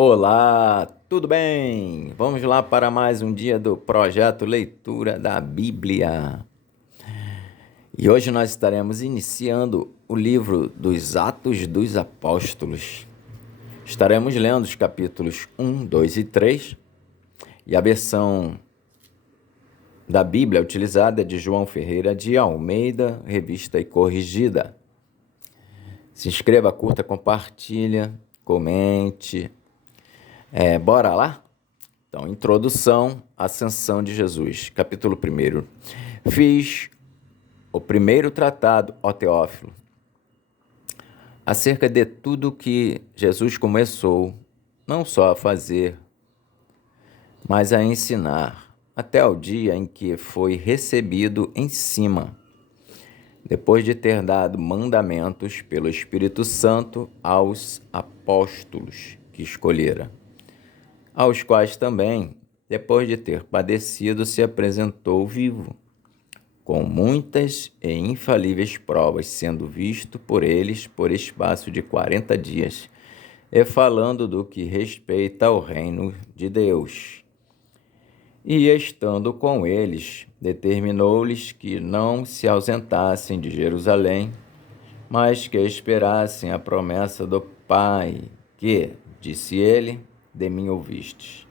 Olá, tudo bem? Vamos lá para mais um dia do projeto Leitura da Bíblia. E hoje nós estaremos iniciando o livro dos Atos dos Apóstolos. Estaremos lendo os capítulos 1, 2 e 3, e a versão da Bíblia utilizada é de João Ferreira de Almeida, revista e corrigida. Se inscreva, curta, compartilha, comente. Bora lá? Então, introdução, ascensão de Jesus, capítulo 1. Fiz o primeiro tratado, ó Teófilo, acerca de tudo que Jesus começou, não só a fazer, mas a ensinar, até o dia em que foi recebido em cima, depois de ter dado mandamentos pelo Espírito Santo aos apóstolos que escolhera, aos quais também, depois de ter padecido, se apresentou vivo, com muitas e infalíveis provas, sendo visto por eles por espaço de 40 dias, e falando do que respeita ao reino de Deus. E estando com eles, determinou-lhes que não se ausentassem de Jerusalém, mas que esperassem a promessa do Pai, que, disse ele, de mim ouvistes.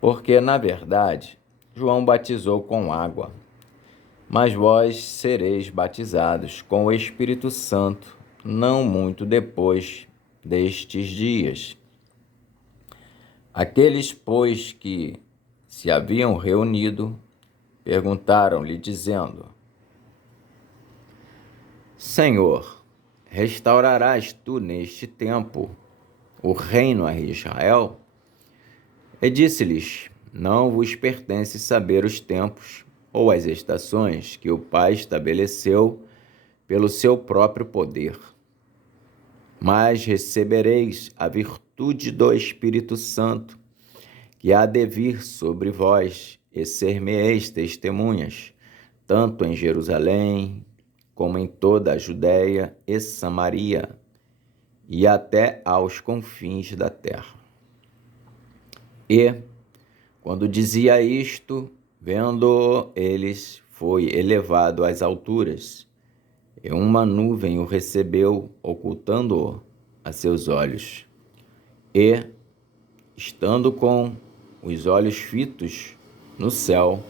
Porque, na verdade, João batizou com água, mas vós sereis batizados com o Espírito Santo, não muito depois destes dias. Aqueles, pois, que se haviam reunido, perguntaram-lhe, dizendo: Senhor, restaurarás tu neste tempo o reino a Israel? E disse-lhes: Não vos pertence saber os tempos ou as estações que o Pai estabeleceu pelo seu próprio poder. Mas recebereis a virtude do Espírito Santo, que há de vir sobre vós, e ser-me-eis testemunhas, tanto em Jerusalém, como em toda a Judéia e Samaria, e até aos confins da terra. E, quando dizia isto, vendo eles, foi elevado às alturas, e uma nuvem o recebeu, ocultando-o a seus olhos. E, estando com os olhos fitos no céu,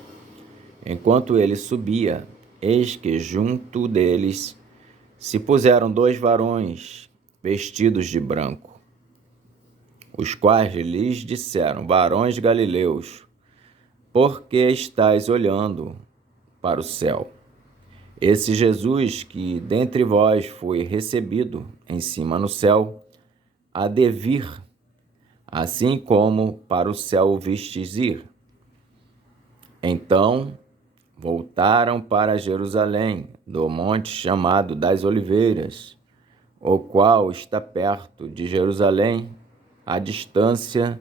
enquanto ele subia, eis que junto deles se puseram 2 varões vestidos de branco, os quais lhes disseram: Varões galileus, por que estáis olhando para o céu? Esse Jesus que dentre vós foi recebido em cima no céu, há de vir, assim como para o céu o vistes ir. Então voltaram para Jerusalém, do monte chamado das Oliveiras, o qual está perto de Jerusalém, à distância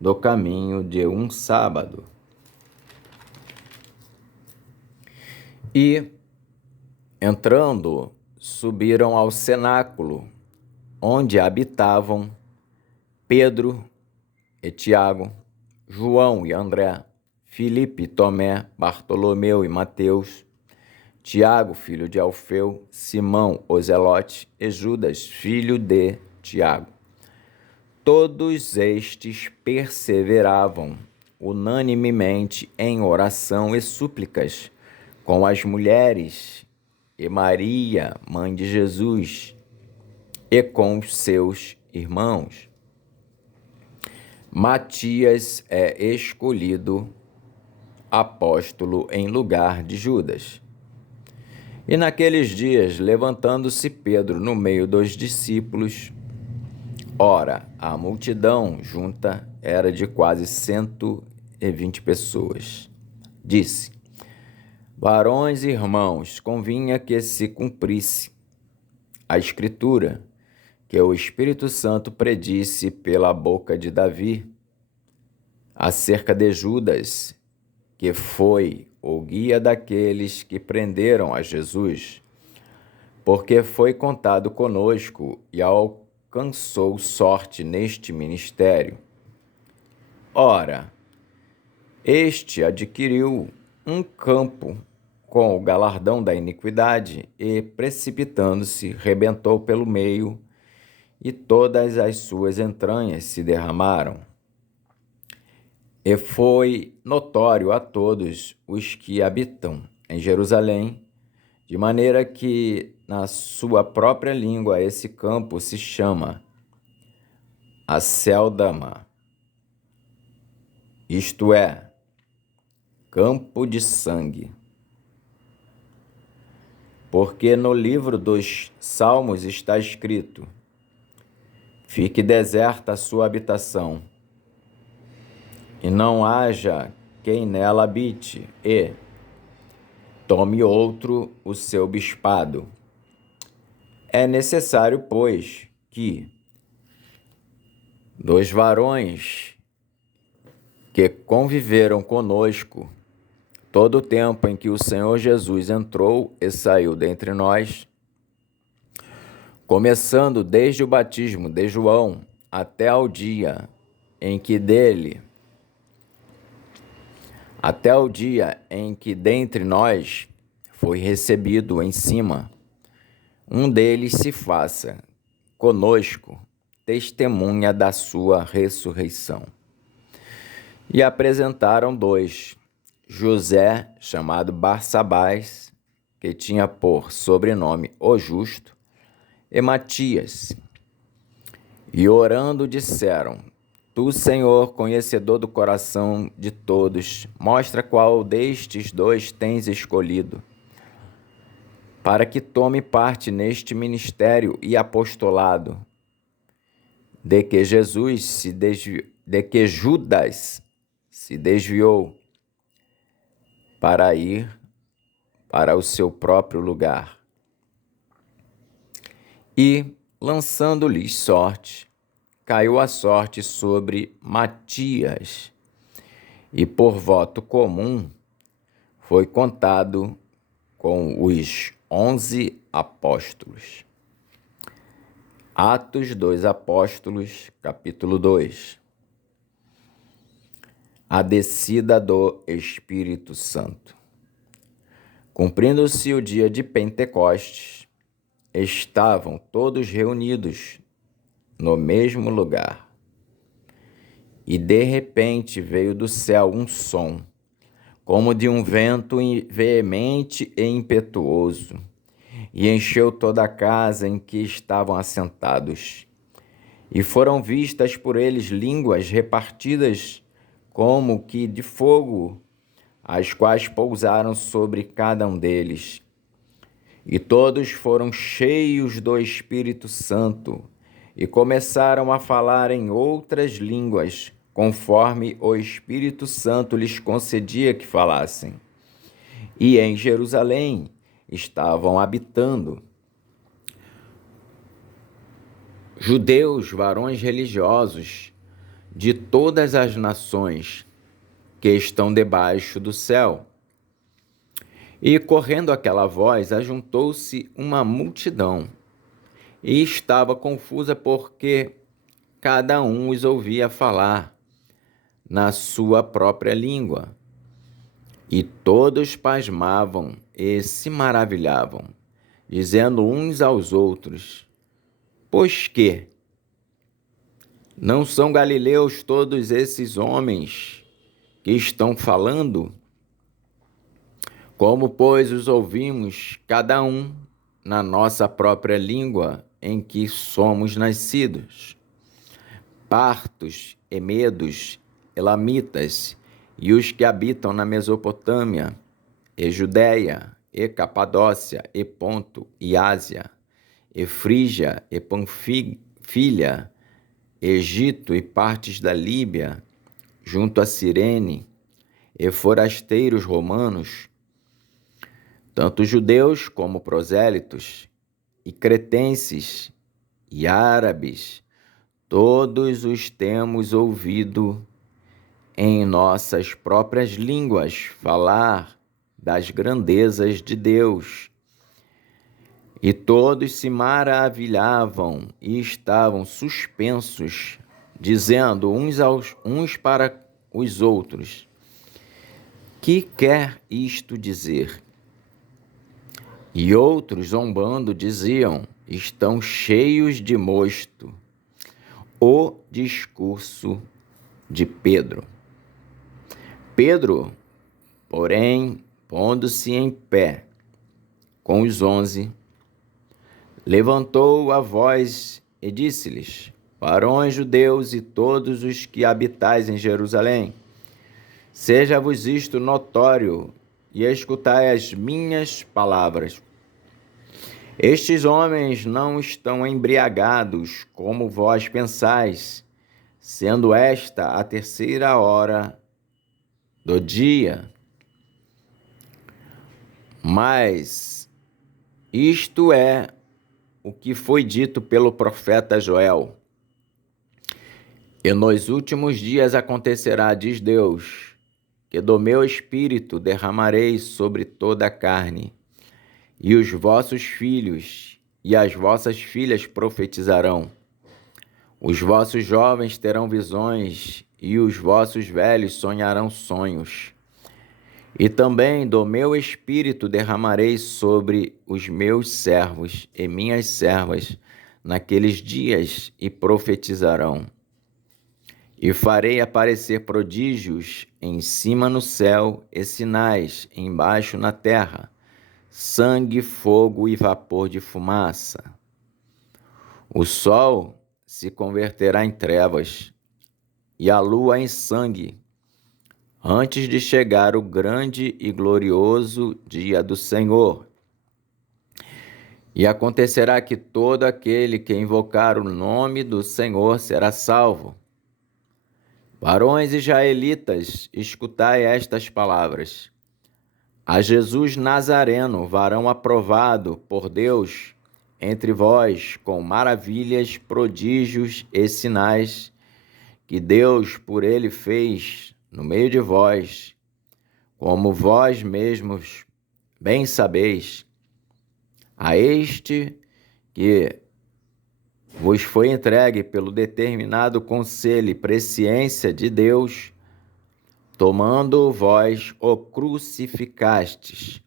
do caminho de um sábado. E, entrando, subiram ao cenáculo, onde habitavam Pedro e Tiago, João e André, Filipe e Tomé, Bartolomeu e Mateus, Tiago, filho de Alfeu, Simão, o Zelote, e Judas, filho de Tiago. Todos estes perseveravam unanimemente em oração e súplicas com as mulheres e Maria, mãe de Jesus, e com os seus irmãos. Matias é escolhido apóstolo em lugar de Judas. E naqueles dias, levantando-se Pedro no meio dos discípulos, ora, a multidão junta era de quase 120 pessoas, disse: Varões e irmãos, convinha que se cumprisse a Escritura, que o Espírito Santo predisse pela boca de Davi, acerca de Judas, que foi o guia daqueles que prenderam a Jesus, porque foi contado conosco e ao alcançou sorte neste ministério. Ora, este adquiriu um campo com o galardão da iniquidade e, precipitando-se, rebentou pelo meio, e todas as suas entranhas se derramaram. E foi notório a todos os que habitam em Jerusalém, de maneira que, na sua própria língua, esse campo se chama Aceldama, isto é, campo de sangue. Porque no livro dos Salmos está escrito: fique deserta a sua habitação, e não haja quem nela habite, e tome outro o seu bispado. É necessário, pois, que dos varões que conviveram conosco todo o tempo em que o Senhor Jesus entrou e saiu dentre nós, começando desde o batismo de João até ao dia em que dentre nós foi recebido em cima, um deles se faça conosco testemunha da sua ressurreição. E apresentaram dois: José, chamado Barsabás, que tinha por sobrenome o Justo, e Matias. E orando disseram: Tu, Senhor, conhecedor do coração de todos, mostra qual destes dois tens escolhido, para que tome parte neste ministério e apostolado, de que Judas se desviou para ir para o seu próprio lugar. E, lançando-lhes sorte, caiu a sorte sobre Matias, e por voto comum foi contado com os 11 apóstolos. Atos dos Apóstolos, capítulo 2. A descida do Espírito Santo. Cumprindo-se o dia de Pentecostes, estavam todos reunidos no mesmo lugar. E de repente veio do céu um som, como de um vento veemente e impetuoso, e encheu toda a casa em que estavam assentados. E foram vistas por eles línguas repartidas como que de fogo, as quais pousaram sobre cada um deles. E todos foram cheios do Espírito Santo e começaram a falar em outras línguas, conforme o Espírito Santo lhes concedia que falassem. E em Jerusalém estavam habitando judeus, varões religiosos de todas as nações que estão debaixo do céu. E correndo aquela voz, ajuntou-se uma multidão, e estava confusa porque cada um os ouvia falar na sua própria língua. E todos pasmavam e se maravilhavam, dizendo uns aos outros: Pois que não são galileus todos esses homens que estão falando? Como, pois, os ouvimos, cada um na nossa própria língua em que somos nascidos? Partos, emedos, elamitas, e os que habitam na Mesopotâmia, e Judéia, e Capadócia, e Ponto, e Ásia, e Frígia, e Panfilha, Egito e partes da Líbia, junto a Cirene, e forasteiros romanos, tanto judeus como prosélitos, e cretenses, e árabes, todos os temos ouvido em nossas próprias línguas falar das grandezas de Deus. E todos se maravilhavam e estavam suspensos, dizendo uns para os outros: que quer isto dizer? E outros, zombando, diziam: estão cheios de mosto. O discurso de Pedro. Pedro, porém, pondo-se em pé com os 11, levantou a voz e disse-lhes: varões judeus e todos os que habitais em Jerusalém, seja-vos isto notório e escutai as minhas palavras. Estes homens não estão embriagados, como vós pensais, sendo esta a 3ª hora do dia. Mas isto é o que foi dito pelo profeta Joel. E nos últimos dias acontecerá, diz Deus, que do meu espírito derramarei sobre toda a carne, e os vossos filhos e as vossas filhas profetizarão. Os vossos jovens terão visões, e os vossos velhos sonharão sonhos. E também do meu espírito derramarei sobre os meus servos e minhas servas naqueles dias, e profetizarão. E farei aparecer prodígios em cima no céu e sinais embaixo na terra, sangue, fogo e vapor de fumaça. O sol se converterá em trevas e a lua em sangue, antes de chegar o grande e glorioso dia do Senhor. E acontecerá que todo aquele que invocar o nome do Senhor será salvo. Varões israelitas, escutai estas palavras. A Jesus Nazareno, varão aprovado por Deus entre vós, com maravilhas, prodígios e sinais, que Deus por ele fez no meio de vós, como vós mesmos bem sabeis. A este que vos foi entregue pelo determinado conselho e presciência de Deus, tomando vós o crucificastes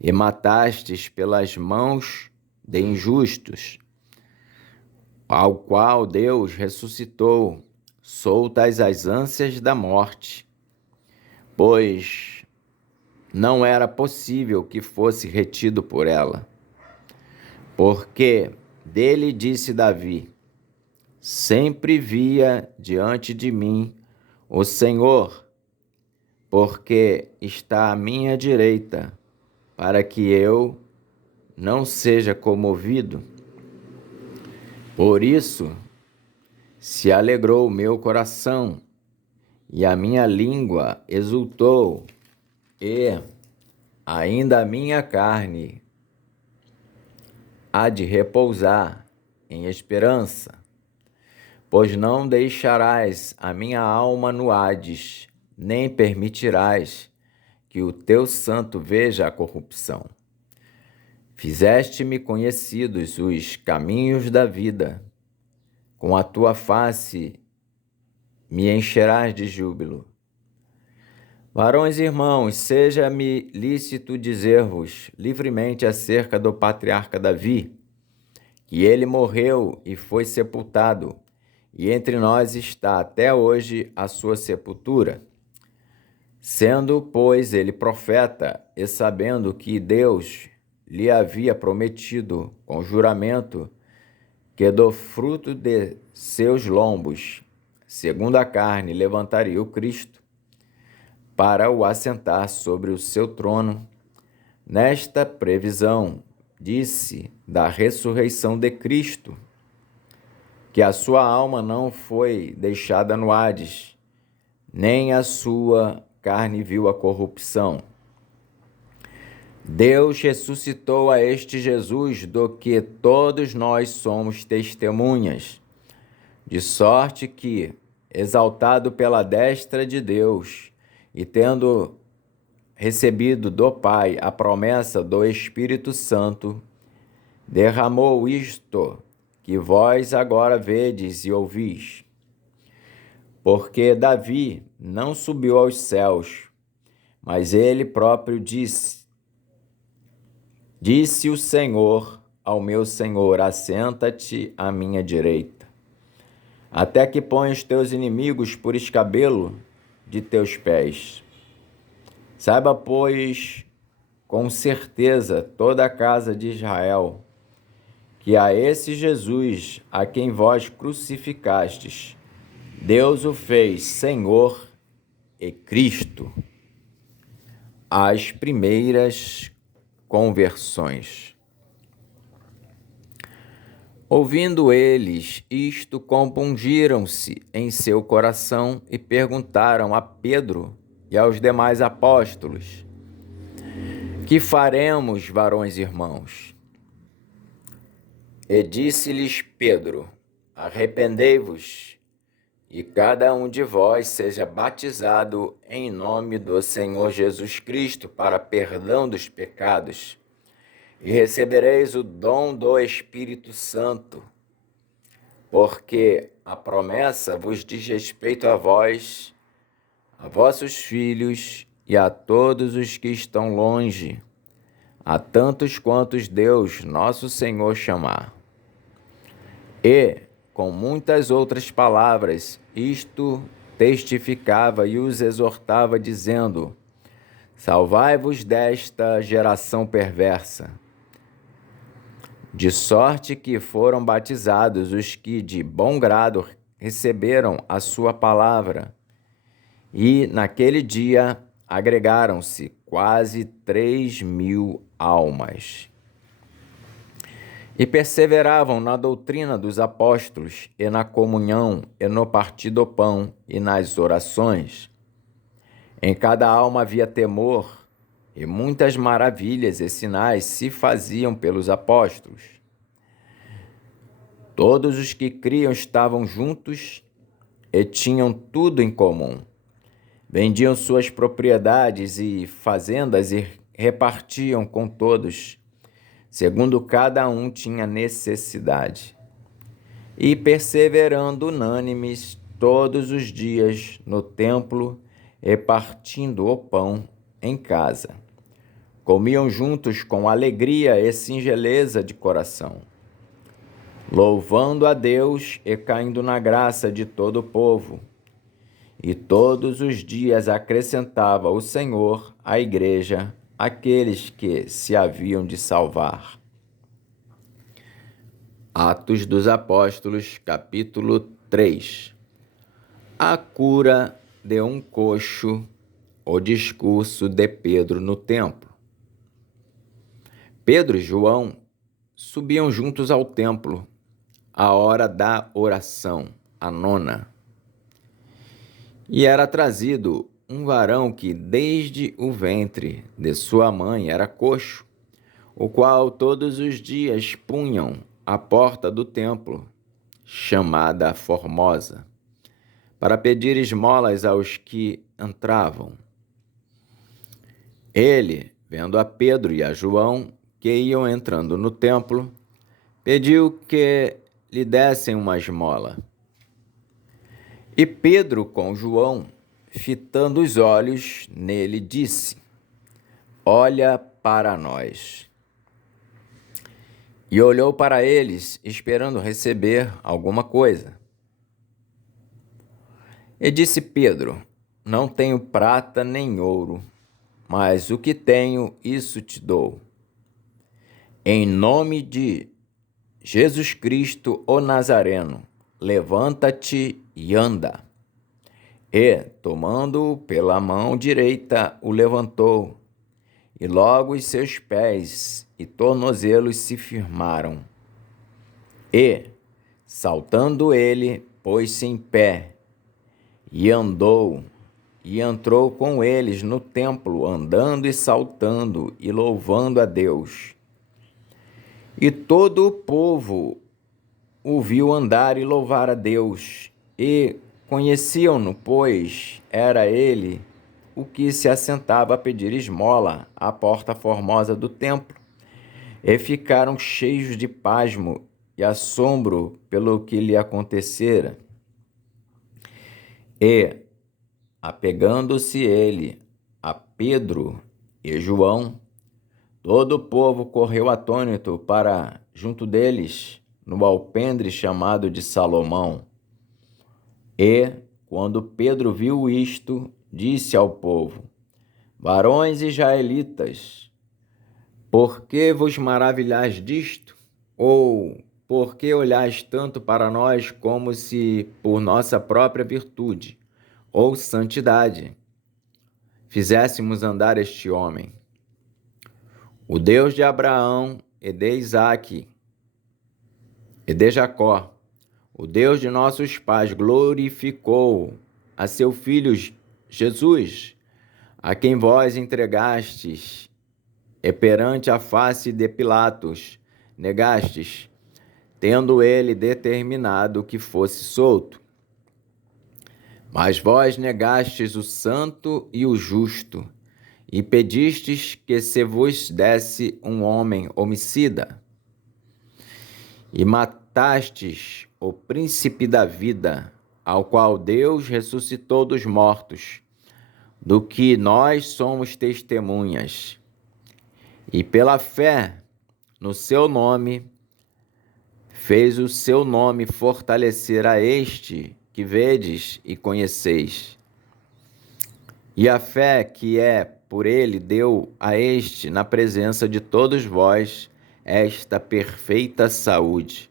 e matastes pelas mãos de injustos, ao qual Deus ressuscitou, soltas as ânsias da morte, pois não era possível que fosse retido por ela. Porque dele disse Davi: sempre via diante de mim o Senhor, porque está à minha direita, para que eu não seja comovido. Por isso se alegrou o meu coração, e a minha língua exultou, e ainda a minha carne há de repousar em esperança, pois não deixarás a minha alma no Hades, nem permitirás que o teu santo veja a corrupção. Fizeste-me conhecidos os caminhos da vida, com a tua face me encherás de júbilo. Varões e irmãos, seja-me lícito dizer-vos livremente acerca do patriarca Davi, que ele morreu e foi sepultado, e entre nós está até hoje a sua sepultura. Sendo, pois, ele profeta, e sabendo que Deus lhe havia prometido com juramento que do fruto de seus lombos, segundo a carne, levantaria o Cristo, para o assentar sobre o seu trono, nesta previsão, disse da ressurreição de Cristo, que a sua alma não foi deixada no Hades, nem a sua carne viu a corrupção. Deus ressuscitou a este Jesus, do que todos nós somos testemunhas, de sorte que, exaltado pela destra de Deus, e tendo recebido do Pai a promessa do Espírito Santo, derramou isto que vós agora vedes e ouvis. Porque Davi não subiu aos céus, mas ele próprio disse o Senhor ao meu Senhor: assenta-te à minha direita, até que ponha os teus inimigos por escabelo de teus pés. Saiba, pois, com certeza toda a casa de Israel, que a esse Jesus, a quem vós crucificastes, Deus o fez Senhor e Cristo. As primeiras conversões. Ouvindo eles isto, compungiram-se em seu coração e perguntaram a Pedro e aos demais apóstolos: que faremos, varões irmãos? E disse-lhes Pedro: arrependei-vos, e cada um de vós seja batizado em nome do Senhor Jesus Cristo para perdão dos pecados, e recebereis o dom do Espírito Santo, porque a promessa vos diz respeito a vós, a vossos filhos e a todos os que estão longe, a tantos quantos Deus, nosso Senhor, chamar. E, com muitas outras palavras, isto testificava e os exortava, dizendo: salvai-vos desta geração perversa. De sorte que foram batizados os que de bom grado receberam a sua palavra. E, naquele dia, agregaram-se quase 3.000 almas. E perseveravam na doutrina dos apóstolos, e na comunhão, e no partir do pão, e nas orações. Em cada alma havia temor, e muitas maravilhas e sinais se faziam pelos apóstolos. Todos os que criam estavam juntos e tinham tudo em comum. Vendiam suas propriedades e fazendas e repartiam com todos, segundo cada um tinha necessidade. E perseverando unânimes todos os dias no templo e partindo o pão em casa, comiam juntos com alegria e singeleza de coração, louvando a Deus e caindo na graça de todo o povo. E todos os dias acrescentava o Senhor à igreja aqueles que se haviam de salvar. Atos dos Apóstolos, capítulo 3. A cura de um coxo, o discurso de Pedro no templo. Pedro e João subiam juntos ao templo, à hora da oração, a nona. E era trazido um varão que desde o ventre de sua mãe era coxo, o qual todos os dias punham à porta do templo, chamada Formosa, para pedir esmolas aos que entravam. Ele, vendo a Pedro e a João, que iam entrando no templo, pediu que lhe dessem uma esmola. E Pedro, com João, fitando os olhos nele, disse: olha para nós. E olhou para eles, esperando receber alguma coisa. E disse Pedro: não tenho prata nem ouro, mas o que tenho, isso te dou. Em nome de Jesus Cristo, o Nazareno, levanta-te e anda. E, tomando-o pela mão direita, o levantou, e logo os seus pés e tornozelos se firmaram. E, saltando ele, pôs-se em pé, e andou, e entrou com eles no templo, andando e saltando, e louvando a Deus. E todo o povo o viu andar e louvar a Deus, e conheciam-no, pois era ele o que se assentava a pedir esmola à porta formosa do templo, e ficaram cheios de pasmo e assombro pelo que lhe acontecera. E, apegando-se ele a Pedro e João, todo o povo correu atônito para junto deles, no alpendre chamado de Salomão. E, quando Pedro viu isto, disse ao povo: Varões israelitas, por que vos maravilhais disto? Ou por que olhais tanto para nós como se por nossa própria virtude ou santidade fizéssemos andar este homem? O Deus de Abraão e de Isaque e de Jacó, o Deus de nossos pais, glorificou a seu Filho Jesus, a quem vós entregastes, e perante a face de Pilatos negastes, tendo ele determinado que fosse solto. Mas vós negastes o santo e o justo, e pedistes que se vos desse um homem homicida, e matastes o príncipe da vida, ao qual Deus ressuscitou dos mortos, do que nós somos testemunhas. E pela fé no seu nome, fez o seu nome fortalecer a este que vedes e conheceis. E a fé que é por ele deu a este, na presença de todos vós, esta perfeita saúde.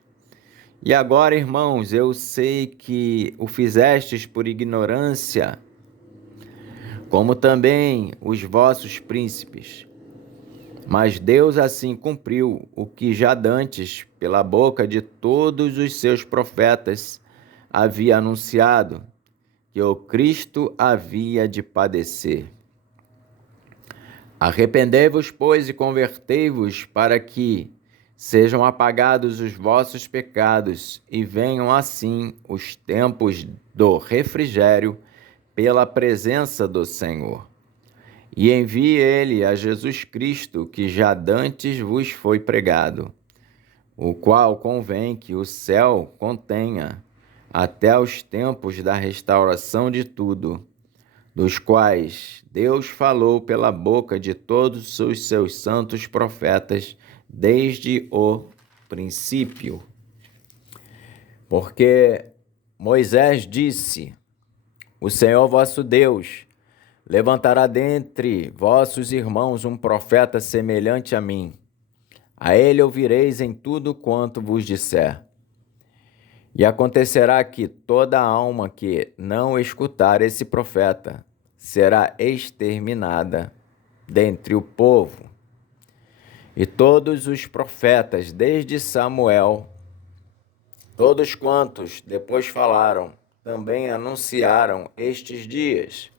E agora, irmãos, eu sei que o fizestes por ignorância, como também os vossos príncipes. Mas Deus assim cumpriu o que já dantes, pela boca de todos os seus profetas, havia anunciado, que o Cristo havia de padecer. Arrependei-vos, pois, e convertei-vos, para que sejam apagados os vossos pecados, e venham assim os tempos do refrigério pela presença do Senhor. E envie ele a Jesus Cristo, que já dantes vos foi pregado, o qual convém que o céu contenha até os tempos da restauração de tudo, dos quais Deus falou pela boca de todos os seus santos profetas desde o princípio. Porque Moisés disse: O Senhor vosso Deus levantará dentre vossos irmãos um profeta semelhante a mim. A ele ouvireis em tudo quanto vos disser. E acontecerá que toda alma que não escutar esse profeta será exterminada dentre o povo. E todos os profetas, desde Samuel, todos quantos depois falaram, também anunciaram estes dias.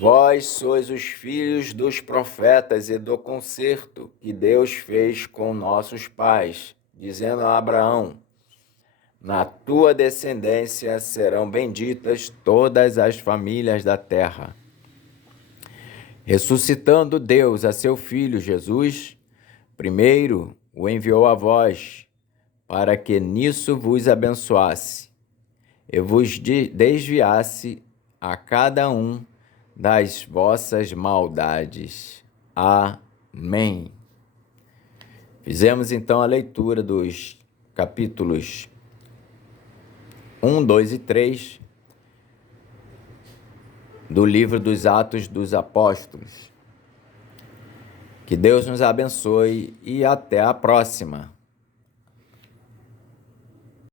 Vós sois os filhos dos profetas e do concerto que Deus fez com nossos pais, dizendo a Abraão: Na tua descendência serão benditas todas as famílias da terra. Ressuscitando Deus a seu Filho Jesus, primeiro o enviou a vós, para que nisso vos abençoasse e vos desviasse a cada um das vossas maldades. Amém. Fizemos então a leitura dos capítulos 1, 2 e 3 do livro dos Atos dos Apóstolos. Que Deus nos abençoe e até a próxima.